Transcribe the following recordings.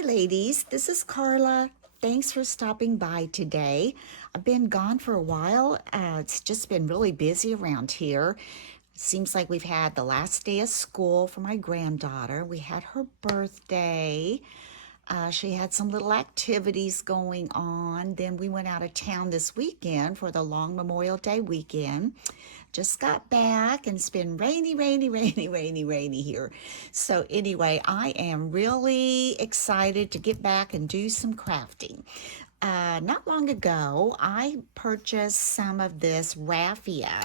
Hi ladies, this is Carla. Thanks for stopping by today. I've been gone for a while. It's just been really busy around here. Seems like we've had the last day of school for my granddaughter. We had her birthday. She had some little activities going on. Then we went out of town this weekend for the long Memorial Day weekend. Just got back and it's been rainy, rainy, rainy, rainy, rainy here. So, anyway, I am really excited to get back and do some crafting. Not long ago, I purchased some of this raffia.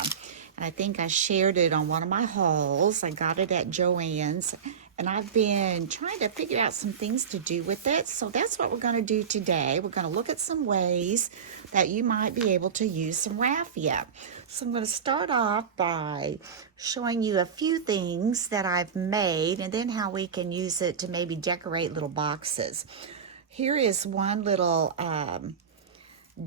And I think I shared it on one of my hauls. I got it at Joann's. And I've been trying to figure out some things to do with it. So that's what we're going to do today. We're going to look at some ways that you might be able to use some raffia. So I'm going to start off by showing you a few things that I've made and then how we can use it to maybe decorate little boxes. Here is one little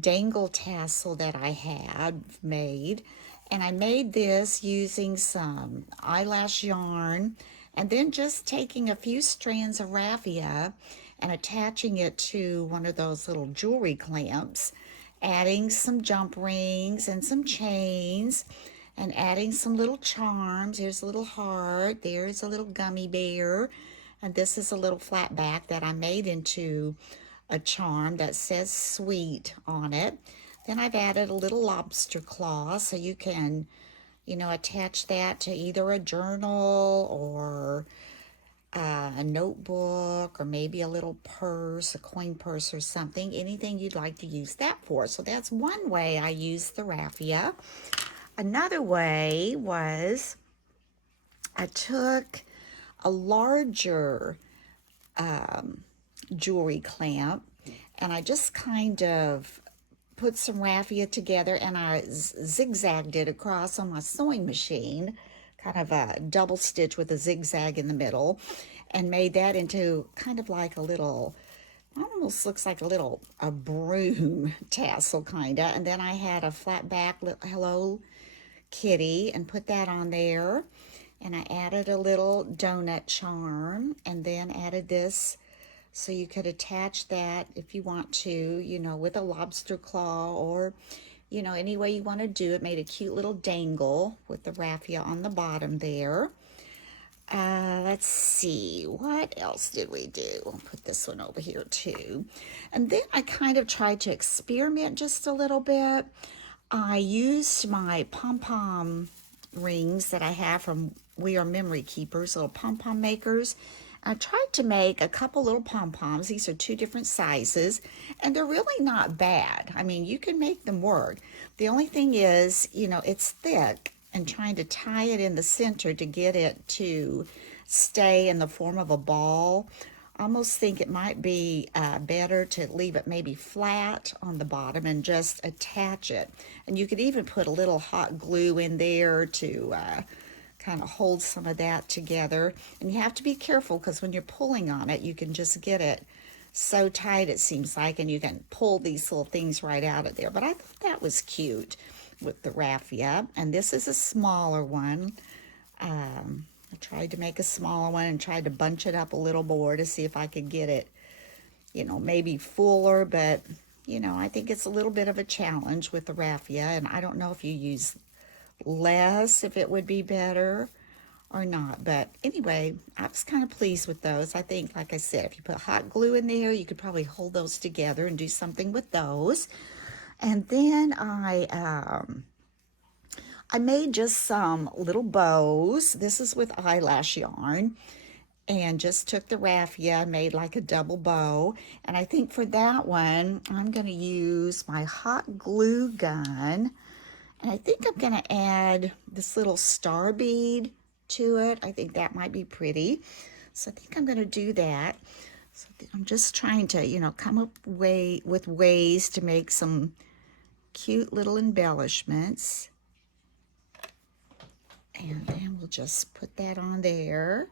dangle tassel that I had made, and I made this using some eyelash yarn and then just taking a few strands of raffia and attaching it to one of those little jewelry clamps, adding some jump rings and some chains, and adding some little charms. Here's a little heart, there's a little gummy bear, and this is a little flat back that I made into a charm that says sweet on it. Then I've added a little lobster claw so you can, attach that to either a journal or a notebook or maybe a little purse, a coin purse or something, anything you'd like to use that for. So that's one way I use the raffia. Another way was I took a larger jewelry clamp and I just kind of put some raffia together and I zigzagged it across on my sewing machine, kind of a double stitch with a zigzag in the middle, and made that into kind of like a little, almost looks like a broom tassel kind of. And then I had a flat back Hello Kitty and put that on there. And I added a little donut charm and then added this so you could attach that if you want to, with a lobster claw or, any way you want to do it. Made a cute little dangle with the raffia on the bottom there. Let's see, what else did we do? I'll put this one over here too. And then I kind of tried to experiment just a little bit. I used my pom-pom rings that I have from We Are Memory Keepers, little pom-pom makers. I tried to make a couple little pom-poms. These are two different sizes, and they're really not bad. I mean, you can make them work. The only thing is, it's thick, and trying to tie it in the center to get it to stay in the form of a ball. I almost think it might be better to leave it maybe flat on the bottom and just attach it. And you could even put a little hot glue in there to kind of hold some of that together. And you have to be careful because when you're pulling on it, you can just get it so tight, it seems like, and you can pull these little things right out of there. But I thought that was cute with the raffia. And this is a smaller one. I tried to make a smaller one and tried to bunch it up a little more to see if I could get it, maybe fuller, but, I think it's a little bit of a challenge with the raffia, and I don't know if you use less, if it would be better or not. But anyway, I was kind of pleased with those. I think, like I said, if you put hot glue in there, you could probably hold those together and do something with those. And then I made just some little bows. This is with eyelash yarn, and just took the raffia, made like a double bow. And I think for that one, I'm going to use my hot glue gun. And I think I'm going to add this little star bead to it. I think that might be pretty. So I think I'm going to do that. So I'm just trying to, come up with ways to make some cute little embellishments. And then we'll just put that on there.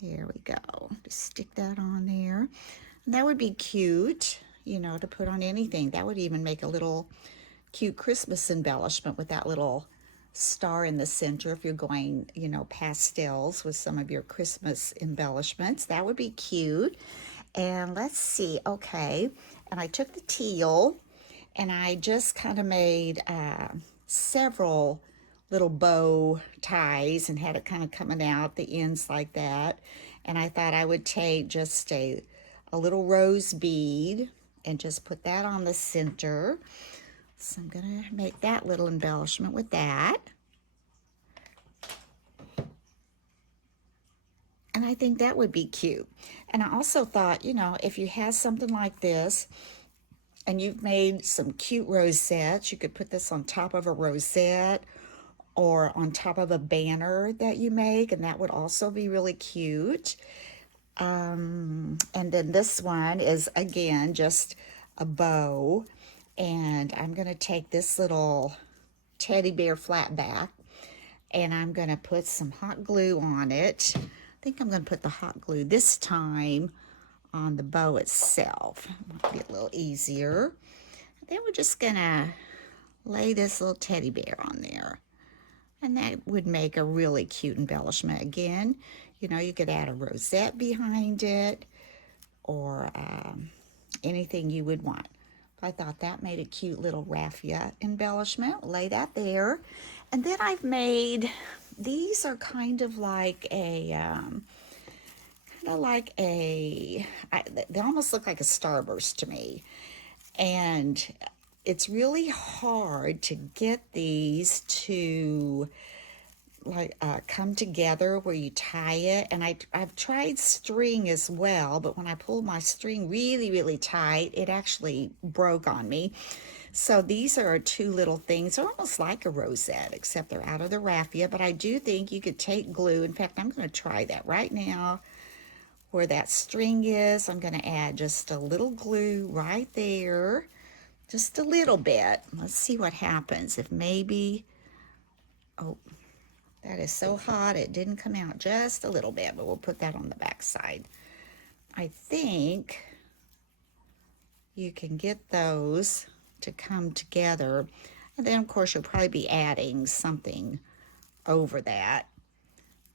There we go. Just stick that on there. And that would be cute, to put on anything. That would even make a little cute Christmas embellishment with that little star in the center if you're going, you know, pastels with some of your Christmas embellishments. That would be cute. And let's see, okay. And I took the teal and I just kind of made several little bow ties and had it kind of coming out the ends like that. And I thought I would take just a little rose bead and just put that on the center. So I'm gonna make that little embellishment with that. And I think that would be cute. And I also thought, you know, if you have something like this and you've made some cute rosettes, you could put this on top of a rosette or on top of a banner that you make, and that would also be really cute. And then this one is, again, just a bow. And I'm going to take this little teddy bear flat back, and I'm going to put some hot glue on it. I think I'm going to put the hot glue this time on the bow itself. Might be a little easier. Then we're just going to lay this little teddy bear on there. And that would make a really cute embellishment. Again, you know, you could add a rosette behind it or anything you would want. I thought that made a cute little raffia embellishment. Lay that there. And then I've made, these are kind of like a, they almost look like a Starburst to me. And it's really hard to get these to like come together where you tie it. And I've tried string as well, but when I pulled my string really, really tight, it actually broke on me. So these are two little things. They're almost like a rosette, except they're out of the raffia. But I do think you could take glue. In fact, I'm going to try that right now. Where that string is, I'm going to add just a little glue right there. Just a little bit. Let's see what happens. If maybe, oh, that is so hot it didn't come out just a little bit, but we'll put that on the back side. I think you can get those to come together. And then, of course, you'll probably be adding something over that.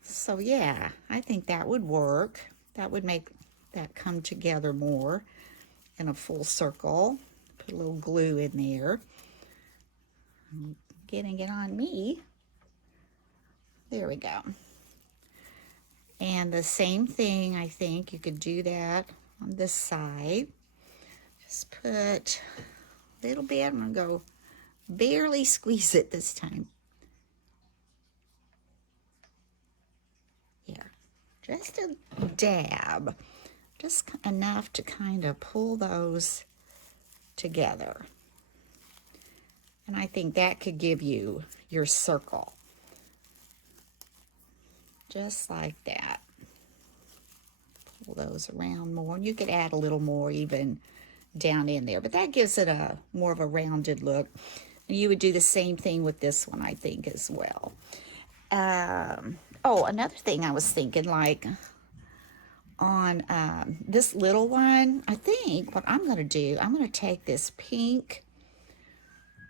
So, yeah, I think that would work. That would make that come together more in a full circle. Put a little glue in there. I'm getting it on me. There we go. And the same thing, I think you could do that on this side. Just put a little bit. I'm going to go barely squeeze it this time. Yeah, just a dab. Just enough to kind of pull those together. And I think that could give you your circle. Just like that. Pull those around more. And you could add a little more even down in there. But that gives it a more of a rounded look. And you would do the same thing with this one, I think, as well. Oh, another thing I was thinking, like on this little one, I think what I'm going to do, I'm going to take this pink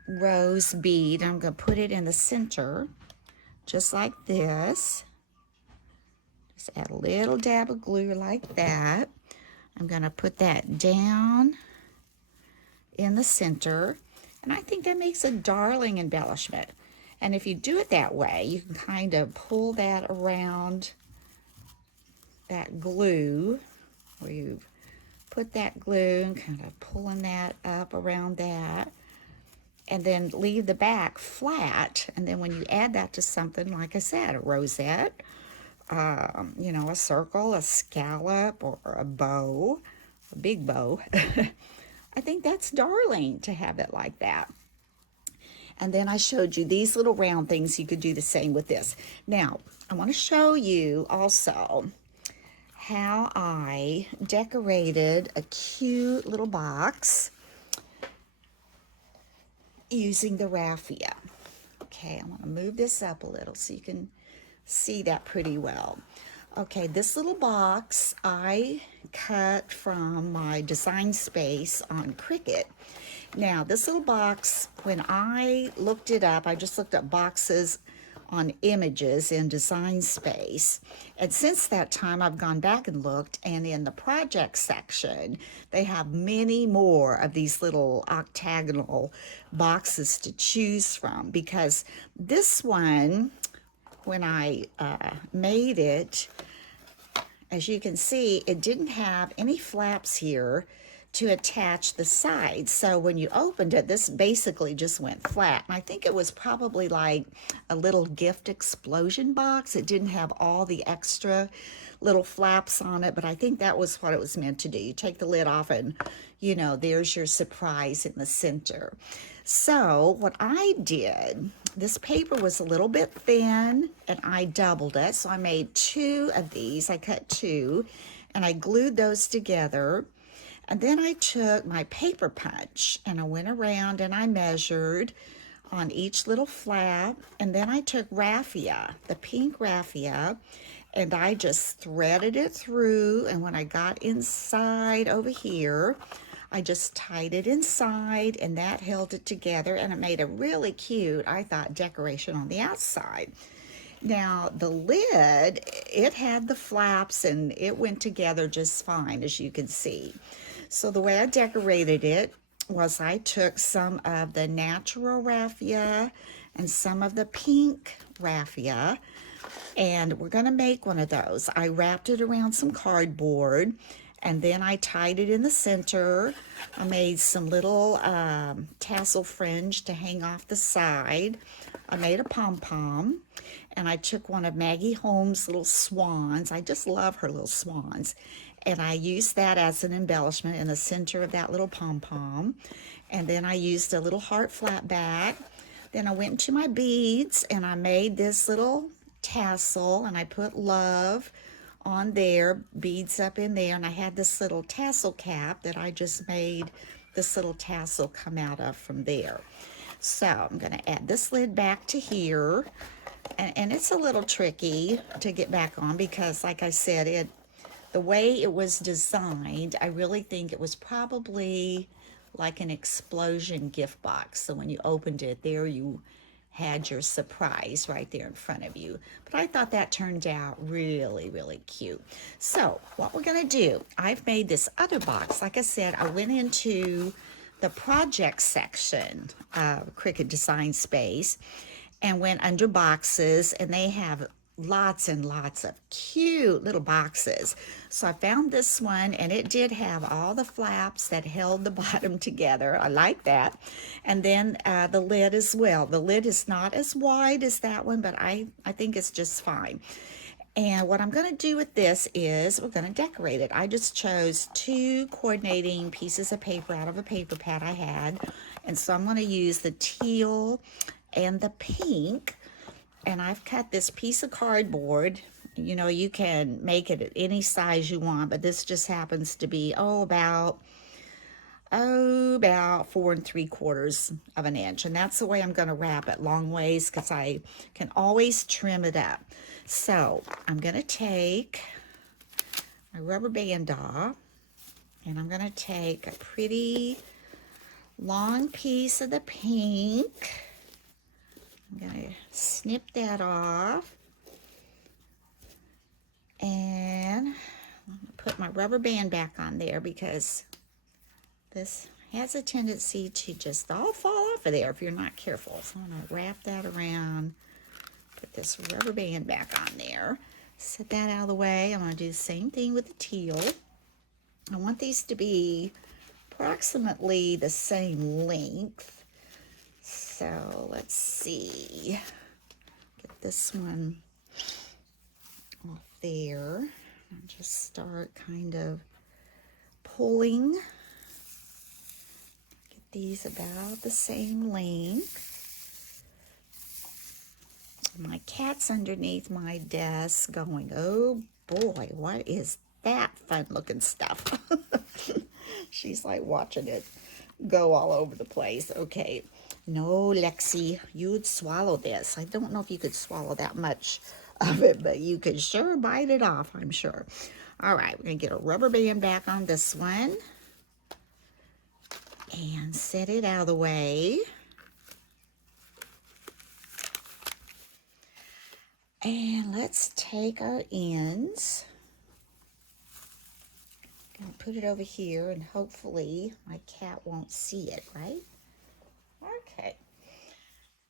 rose bead. I'm going to put it in the center, just like this. Just add a little dab of glue like that. I'm going to put that down in the center. And I think that makes a darling embellishment. And if you do it that way, you can kind of pull that around that glue, where you put that glue and kind of pulling that up around that. And then leave the back flat. And then when you add that to something, like I said, a rosette, you know, a circle, a scallop, or a bow, a big bow. I think that's darling to have it like that. And then I showed you these little round things. You could do the same with this. Now, I want to show you also how I decorated a cute little box using the raffia. Okay, I want to move this up a little so you can see that pretty well. Okay, this little box I cut from my design space on Cricut. Now, this little box, when I looked it up, I just looked up boxes on images in Design Space. And since that time, I've gone back and looked, and in the project section, they have many more of these little octagonal boxes to choose from, because this one, when I made it, as you can see, it didn't have any flaps here to attach the sides. So when you opened it, this basically just went flat. And I think it was probably like a little gift explosion box. It didn't have all the extra little flaps on it, but I think that was what it was meant to do. You take the lid off and, you know, there's your surprise in the center. So what I did, this paper was a little bit thin and I doubled it. So I made 2 of these. I cut 2 and I glued those together. And then I took my paper punch and I went around and I measured on each little flap. And then I took raffia, the pink raffia, and I just threaded it through. And when I got inside over here, I just tied it inside and that held it together, and it made a really cute, I thought, decoration on the outside. Now the lid, it had the flaps and it went together just fine, as you can see. So the way I decorated it was I took some of the natural raffia and some of the pink raffia, and we're going to make one of those. I wrapped it around some cardboard, and then I tied it in the center. I made some little tassel fringe to hang off the side. I made a pom-pom, and I took one of Maggie Holmes' little swans. I just love her little swans. And I used that as an embellishment in the center of that little pom-pom. And then I used a little heart flat back. Then I went into my beads and I made this little tassel, and I put love on there, beads up in there, and I had this little tassel cap that I just made this little tassel come out of from there. So I'm going to add this lid back to here, and it's a little tricky to get back on because, like I said, the way it was designed, I really think it was probably like an explosion gift box. So when you opened it, there you had your surprise right there in front of you. But I thought that turned out really, really cute. So what we're going to do, I've made this other box. Like I said, I went into the project section of Cricut Design Space and went under boxes, and they have lots and lots of cute little boxes. So I found this one, and it did have all the flaps that held the bottom together. I like that. And then the lid as well. The lid is not as wide as that one, but I think it's just fine. And what I'm going to do with this is we're going to decorate it. I just chose 2 coordinating pieces of paper out of a paper pad I had. And so I'm going to use the teal and the pink. And I've cut this piece of cardboard. You know, you can make it at any size you want, but this just happens to be, about 4 3/4 of an inch. And that's the way I'm going to wrap it, long ways, because I can always trim it up. So I'm going to take my rubber band off, and I'm going to take a pretty long piece of the pink. I'm going to snip that off, and I'm going to put my rubber band back on there because this has a tendency to just all fall off of there if you're not careful. So I'm going to wrap that around, put this rubber band back on there, set that out of the way. I'm going to do the same thing with the teal. I want these to be approximately the same length. So let's see, get this one off there, and just start kind of pulling, get these about the same length. My cat's underneath my desk going, oh boy, what is that fun looking stuff? She's like watching it go all over the place. Okay. No, Lexi, you'd swallow this. I don't know if you could swallow that much of it, but you could sure bite it off, I'm sure. All right, we're going to get a rubber band back on this one. and set it out of the way. And let's take our ends. Gonna put it over here, and hopefully my cat won't see it, right? Okay.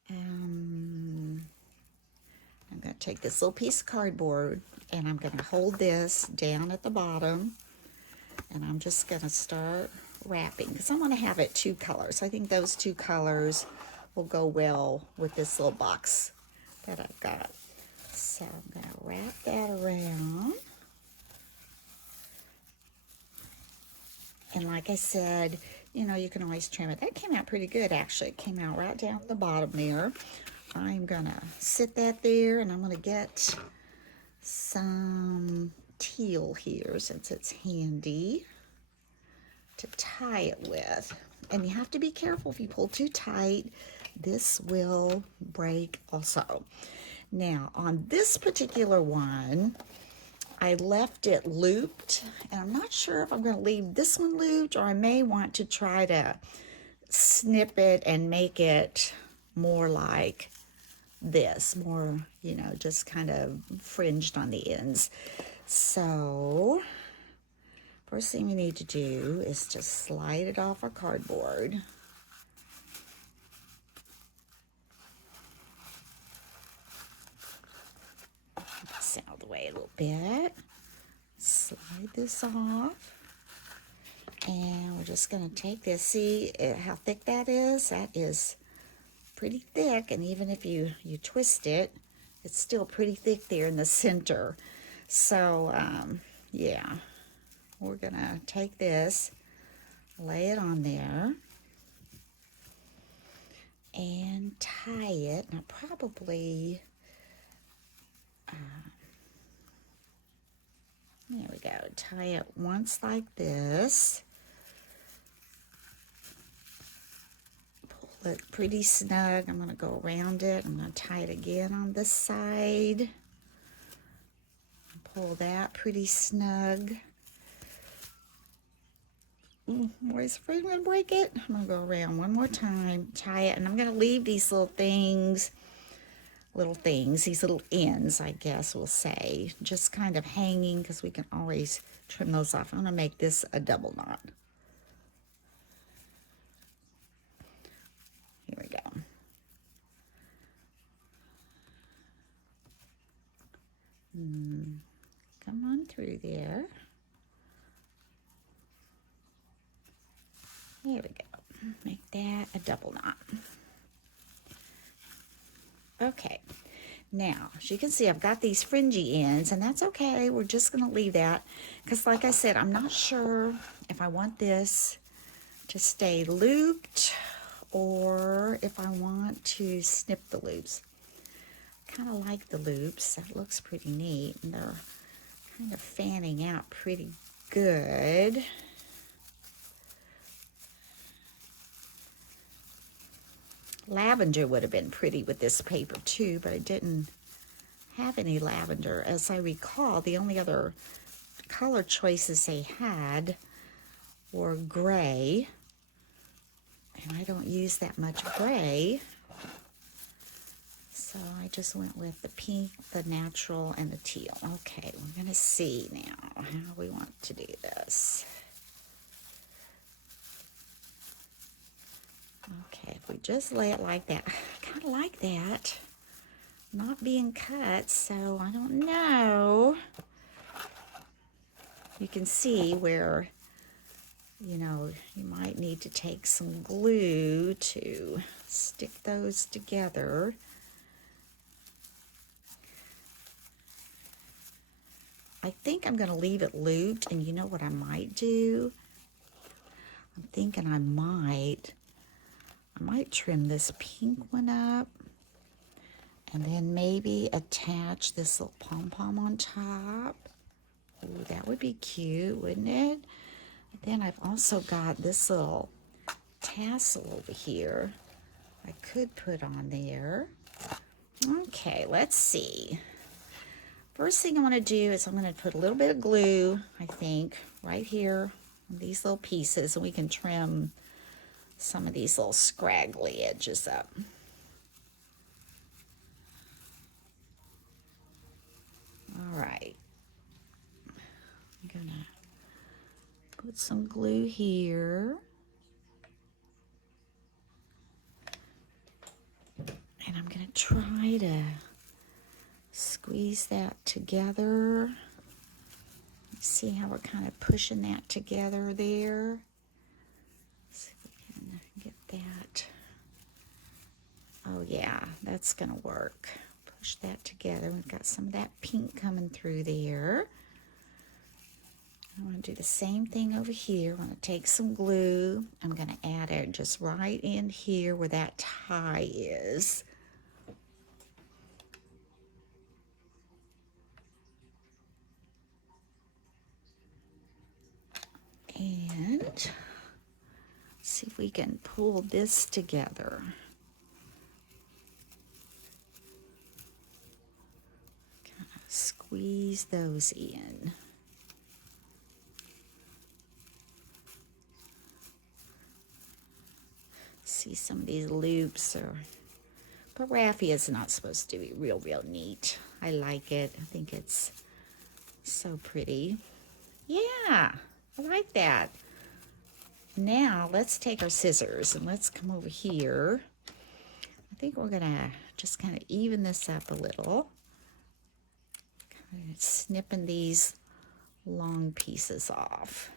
I'm gonna take this little piece of cardboard, and I'm gonna hold this down at the bottom, and I'm just gonna start wrapping, because I'm gonna have it 2 colors. I think those 2 colors will go well with this little box that I've got. So I'm gonna wrap that around. And like I said, you know, you can always trim it. That came out pretty good, actually. It came out right down the bottom there. I'm gonna sit that there, and I'm gonna get some teal here, since it's handy to tie it with. And you have to be careful. If you pull too tight, this will break also. Now, on this particular one, I left it looped, and I'm not sure if I'm going to leave this one looped, or I may want to try to snip it and make it more like this, more, you know, just kind of fringed on the ends. So first thing we need to do is just slide it off our cardboard. This out of the way a little bit. Slide this off. And we're just going to take this. See how thick that is? That is pretty thick. And even if you twist it, it's still pretty thick there in the center. So, yeah. We're going to take this, lay it on there, and tie it. Now, probably, there we go. Tie it once like this. Pull it pretty snug. I'm going to go around it. I'm going to tie it again on this side. Pull that pretty snug. I'm always afraid I'm going to break it. I'm going to go around one more time, tie it, and I'm going to leave these little things, these little ends, I guess we'll say, just kind of hanging, because we can always trim those off. I'm going to make this a double knot. Here we go. Come on through there. There we go. Make that a double knot. Okay. Now, as you can see, I've got these fringy ends, and that's okay. We're just going to leave that, because like I said, I'm not sure if I want this to stay looped or if I want to snip the loops. Kind of like the loops. That looks pretty neat, and they're kind of fanning out pretty good. Lavender would have been pretty with this paper too, but I didn't have any lavender. As I recall, the only other color choices they had were gray, and I don't use that much gray, so I just went with the pink, the natural, and the teal. Okay, we're going to see now how we want to do this. Okay, if we just lay it like that, I kind of like that, not being cut, so I don't know. You can see where, you know, you might need to take some glue to stick those together. I think I'm going to leave it looped, and you know what I might do? I'm thinking I might trim this pink one up, and then maybe attach this little pom-pom on top. Ooh, that would be cute, wouldn't it? And then I've also got this little tassel over here I could put on there. Okay, let's see. First thing I want to do is I'm going to put a little bit of glue, I think, right here on these little pieces, and we can trim some of these little scraggly edges up. All right. I'm gonna put some glue here. And I'm gonna try to squeeze that together. See how we're kind of pushing that together there. See if we can get that. Oh yeah, that's gonna work. Push that together. We've got some of that pink coming through there. I want to do the same thing over here. I want to take some glue. I'm going to add it just right in here where that tie is. And see if we can pull this together. Kind of squeeze those in. See some of these loops but raffia is not supposed to be real neat. I like it. I think it's so pretty. Yeah, I like that. Now let's take our scissors and let's come over here. I think we're gonna just kind of even this up a little. Kind of snipping these long pieces off.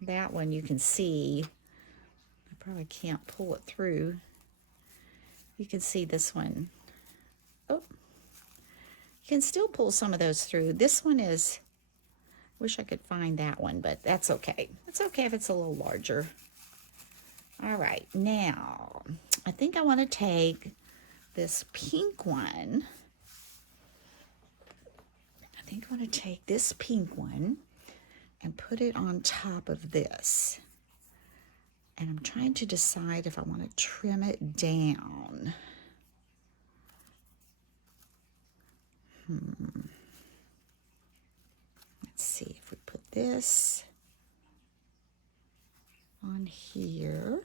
That one you can see, I probably can't pull it through. You can see this one. Oh, you can still pull some of those through. This one is, wish I could find that one, but that's okay. It's okay if it's a little larger. All right, now I think I want to take this pink one. I think I want to take this pink one and put it on top of this. And I'm trying to decide if I want to trim it down. Let's see if we put this on here,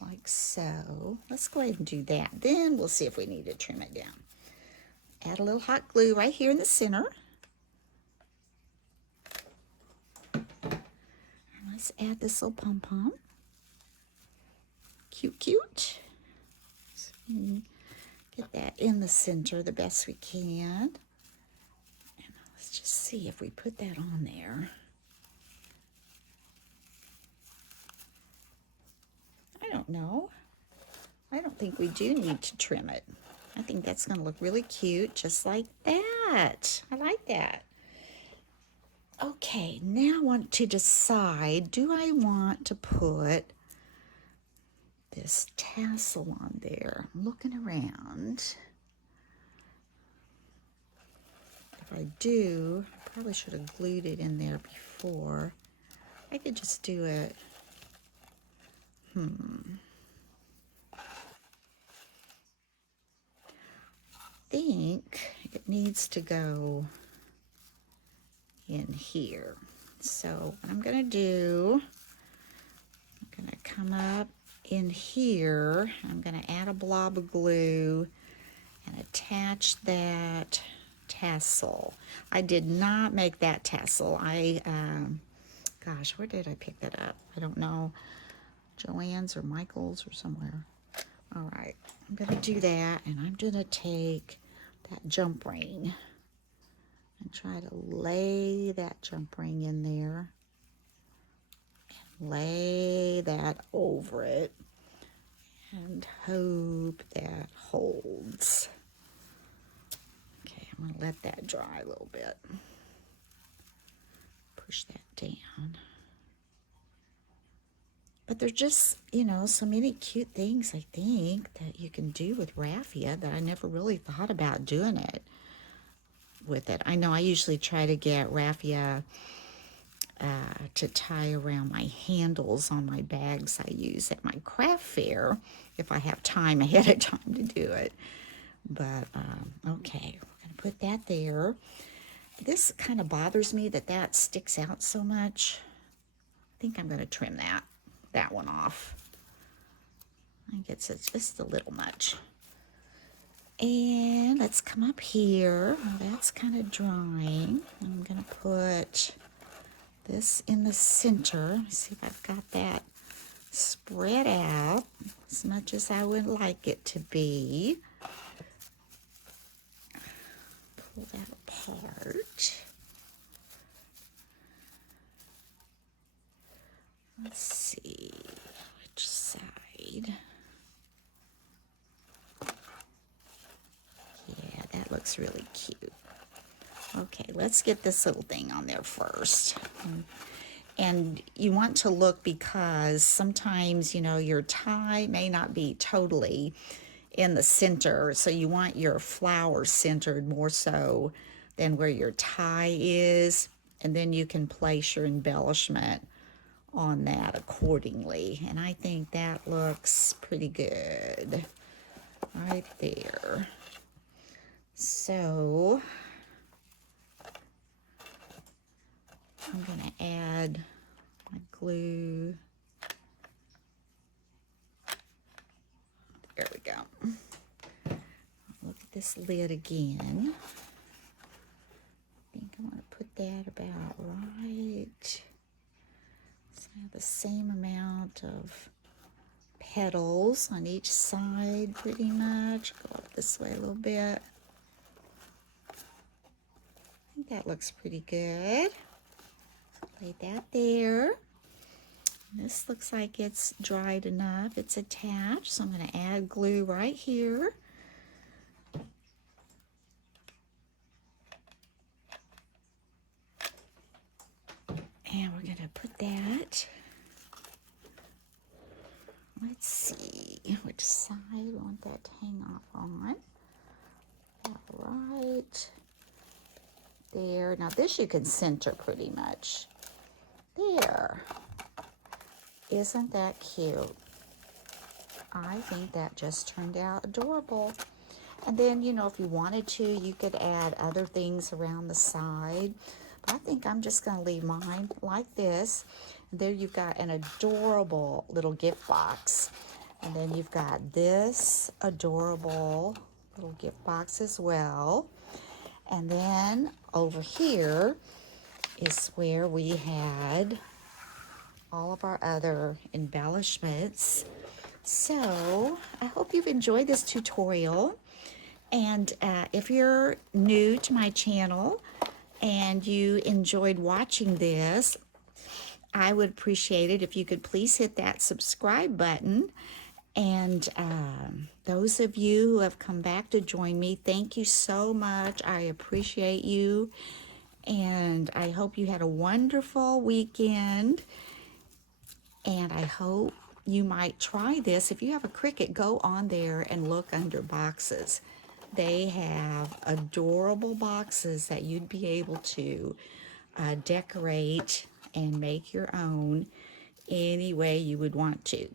like so. Let's go ahead and do that. Then we'll see if we need to trim it down. Add a little hot glue right here in the center. Let's add this little pom-pom. Cute. So get that in the center the best we can. And let's just see if we put that on there. I don't know. I don't think we do need to trim it. I think that's going to look really cute just like that. I like that. Okay, now I want to decide, do I want to put this tassel on there? I'm looking around. If I do, I probably should have glued it in there before. I could just do it. I think it needs to go in here. So what I'm gonna do, I'm gonna come up in here. I'm gonna add a blob of glue and attach that tassel. I did not make that tassel. Gosh, where did I pick that up? I don't know. Joann's or Michael's or somewhere. All right, I'm gonna do that, and I'm gonna take that jump ring and try to lay that jump ring in there. And lay that over it and hope that holds. Okay, I'm gonna let that dry a little bit. Push that down. But there's just, you know, so many cute things, I think, that you can do with raffia that I never really thought about doing it with it. I know I usually try to get raffia to tie around my handles on my bags I use at my craft fair, if I have time ahead of time to do it. But, okay, we're going to put that there. This kind of bothers me that that sticks out so much. think I'm going to trim that one off. I think it's just a little much. And let's come up here. Well, that's kind of drying. I'm going to put this in the center. See if I've got that spread out as much as I would like it to be. Pull that apart. Let's see which side. Yeah, that looks really cute. Okay, let's get this little thing on there first. And you want to look because sometimes, you know, your tie may not be totally in the center, so you want your flower centered more so than where your tie is, and then you can place your embellishment on that accordingly. And I think that looks pretty good right there. So I'm going to add my glue. There we go. Look at this lid again. I think I'm going to put that about right. So I have the same amount of petals on each side pretty much. Go up this way a little bit. I think that looks pretty good. Lay that there. This looks like it's dried enough. It's attached, so I'm going to add glue right here. And we're going to put that. Let's see which side we want that to hang off on. All right. There. Now this you can center pretty much. There. Isn't that cute? I think that just turned out adorable. And then, you know, if you wanted to, you could add other things around the side. But I think I'm just going to leave mine like this. And there you've got an adorable little gift box. And then you've got this adorable little gift box as well. And then over here is where we had all of our other embellishments. So I hope you've enjoyed this tutorial. And if you're new to my channel and you enjoyed watching this, I would appreciate it if you could please hit that subscribe button. And those of you who have come back to join me, thank you so much. I appreciate you. And I hope you had a wonderful weekend. And I hope you might try this. If you have a Cricut, go on there and look under boxes. They have adorable boxes that you'd be able to decorate and make your own any way you would want to.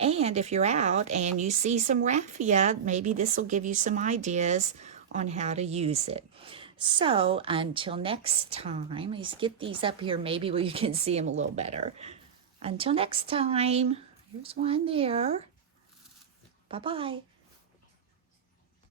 And if you're out and you see some raffia, maybe this will give you some ideas on how to use it. So until next time, let's get these up here maybe where you can see them a little better. Until next time, here's one there. Bye-bye.